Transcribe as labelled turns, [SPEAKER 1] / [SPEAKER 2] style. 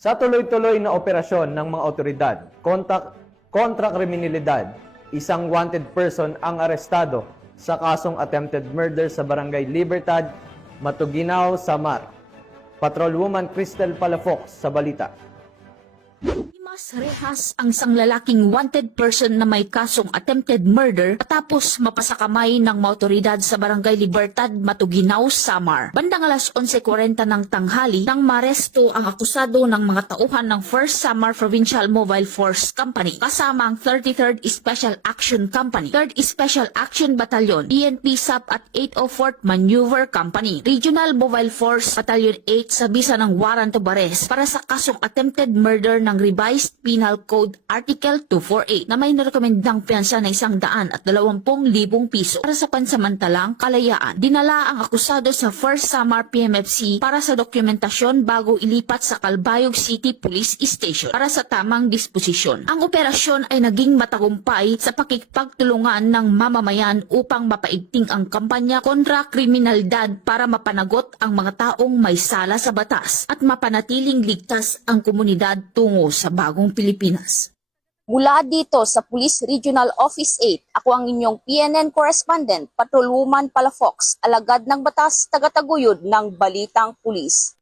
[SPEAKER 1] Sa tuloy-tuloy na operasyon ng mga otoridad kontra, kontra kriminalidad, isang wanted person ang arestado sa kasong attempted murder sa Barangay Libertad, Matuginaw, Samar. Patrolwoman Crystal Palafox sa balita.
[SPEAKER 2] Dimas Rehas ang isang lalaking wanted person na may kasong attempted murder matapos mapasakamay ng mga otoridad sa Barangay Libertad, Matuginaw, Samar. Bandang alas 11.40 ng tanghali nang maresto ang akusado ng mga tauhan ng 1st Samar Provincial Mobile Force Company kasama ang 33rd Special Action Company, 3rd Special Action Battalion, PNP SAP at 804th Maneuver Company, Regional Mobile Force Battalion 8 sa bisa ng warrant of arrest para sa kasong attempted murder ng Revised Penal Code Article 248 na may narekomendang piyansa na isang daan at dalawampung libong piso para sa pansamantalang kalayaan. Dinala ang akusado sa First Samar PMFC para sa dokumentasyon bago ilipat sa Calbayog City Police Station para sa tamang disposisyon. Ang operasyon ay naging matagumpay sa pakikipagtulungan ng mamamayan upang mapaigting ang kampanya kontra kriminalidad para mapanagot ang mga taong may sala sa batas at mapanatiling ligtas ang komunidad tungo sa bagong Pilipinas.
[SPEAKER 3] Mula dito sa Police Regional Office 8, ako ang inyong PNN correspondent, Patrolwoman Palafox, alagad ng batas, tagataguyod ng Balitang Pulis.